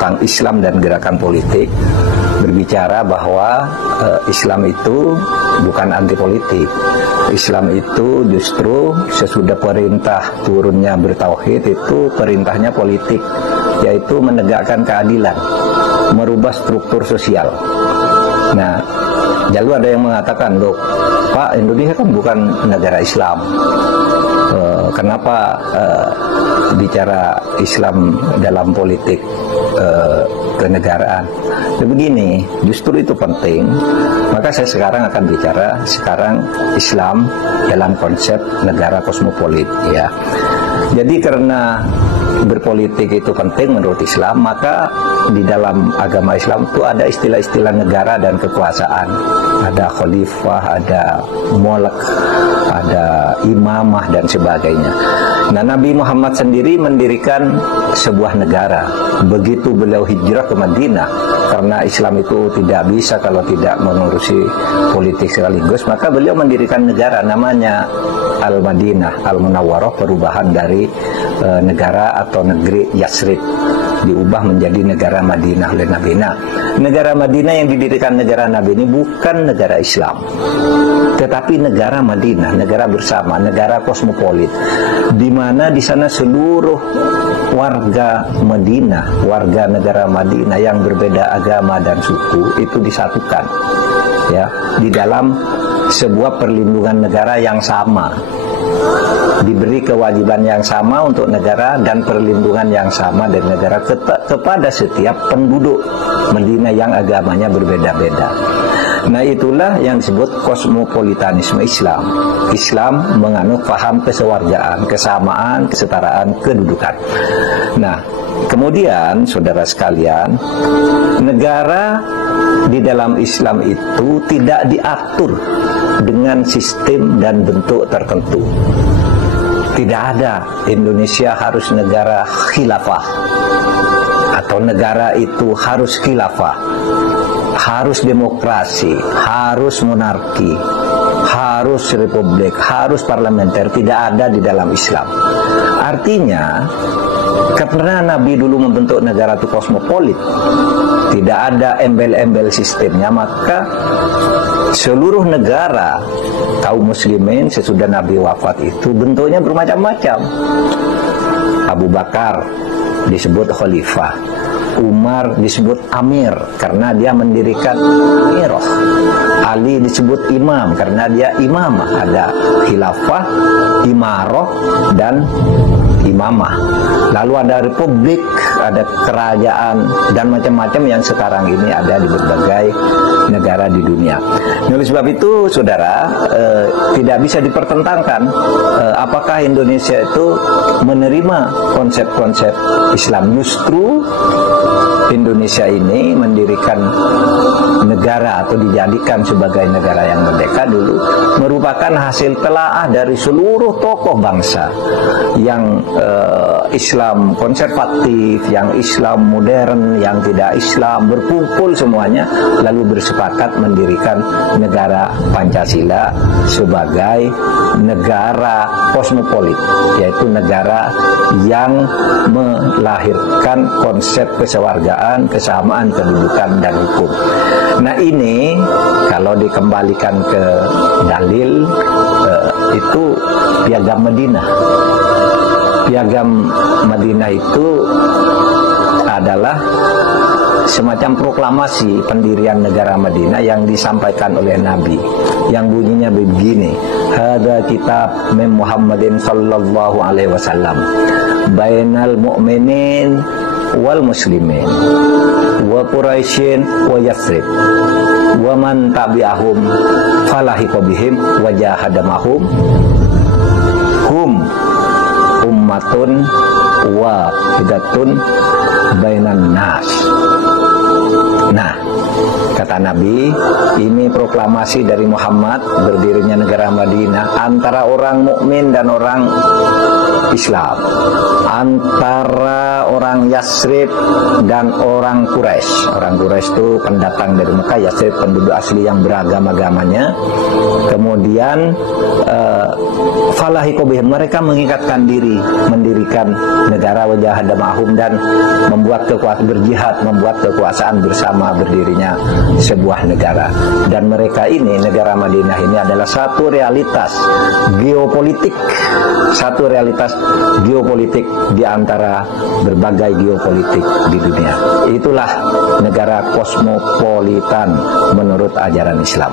tentang Islam dan gerakan politik berbicara bahwa Islam itu bukan anti politik. Islam itu justru sesudah perintah turunnya bertauhid itu perintahnya politik, yaitu menegakkan keadilan, merubah struktur sosial. Nah, lalu ada yang mengatakan, loh Pak, Indonesia kan bukan negara Islam, kenapa bicara Islam dalam politik kenegaraan? Begini, justru itu penting. Maka saya sekarang akan bicara Islam dalam konsep negara kosmopolit, ya. Jadi karena berpolitik itu penting menurut Islam, maka di dalam agama Islam itu ada istilah-istilah negara dan kekuasaan. Ada khalifah, ada mulk, ada imamah dan sebagainya. Nah, Nabi Muhammad sendiri mendirikan sebuah negara. Begitu beliau hijrah ke Madinah, karena Islam itu tidak bisa kalau tidak mengurusi politik sekaligus, maka beliau mendirikan negara namanya Al-Madinah, Al-Munawwarah, perubahan dari negara atau negeri Yasrib, diubah menjadi negara Madinah oleh Nabi. Nah, negara Madinah yang didirikan negara Nabi ini bukan negara Islam, tetapi negara Madinah, negara bersama, negara kosmopolit, di mana di sana seluruh warga Madinah, warga negara Madinah yang berbeda agama dan suku itu disatukan, ya, di dalam sebuah perlindungan negara yang sama, diberi kewajiban yang sama untuk negara dan perlindungan yang sama dari negara kepada setiap penduduk Madinah yang agamanya berbeda-beda. Nah, itulah yang disebut kosmopolitanisme Islam. Islam menganut paham kesewargaan, kesamaan, kesetaraan, kedudukan. Nah, kemudian saudara sekalian, negara di dalam Islam itu tidak diatur dengan sistem dan bentuk tertentu. Tidak ada Indonesia harus negara khilafah atau negara itu harus khilafah, harus demokrasi, harus monarki, harus republik, harus parlementer. Tidak ada di dalam Islam. Artinya, karena Nabi dulu membentuk negara itu kosmopolit, tidak ada embel-embel sistemnya, maka seluruh negara kaum muslimin sesudah Nabi wafat itu bentuknya bermacam-macam. Abu Bakar disebut khalifah, Umar disebut amir karena dia mendirikan amirah, Ali disebut imam karena dia imamah. Ada khilafah, imarah, dan imamah. Lalu ada republik, ada kerajaan, dan macam-macam yang sekarang ini ada di berbagai negara di dunia. Oleh sebab itu, saudara, tidak bisa dipertentangkan apakah Indonesia itu menerima konsep-konsep Islam. Justru Indonesia ini mendirikan negara atau dijadikan sebagai negara yang merdeka dulu merupakan hasil telaah dari seluruh tokoh bangsa yang Islam konservatif, yang Islam modern, yang tidak Islam, berkumpul semuanya lalu bersepakat mendirikan negara Pancasila sebagai negara kosmopolit, yaitu negara yang melahirkan konsep kesewargaan, kesamaan, kedudukan, dan hukum. Nah, ini kalau dikembalikan ke dalil, itu Piagam Madinah. Piagam Madinah itu adalah semacam proklamasi pendirian negara Madinah yang disampaikan oleh Nabi, yang bunyinya begini: hadza kitab min Muhammadin sallallahu alaihi wasallam bainal mu'minin wal muslimin wa Quraisyin wa Yathrib wa man tabi'ahum falahiqa bihim wa jahadamahum hum ummatun wa hidatun bainan nas. Nah, kata Nabi, ini proklamasi proklamasi dari Muhammad berdirinya negara Madinah antara orang mukmin dan orang Islam, antara orang Yasrib dan orang Quraisy. Orang Quraisy itu pendatang dari Mekah, Yasrib penduduk asli yang beragama-agamanya. Kemudian falahiqu bihim, mereka mengikatkan diri mendirikan negara wajahada ma'hum dan membuat kekuasaan, berjihad membuat kekuasaan bersama berdirinya sebuah negara. Dan mereka ini, negara Madinah ini adalah satu realitas geopolitik, satu realitas geopolitik di antara berbagai geopolitik di dunia. Itulah negara kosmopolitan menurut ajaran Islam.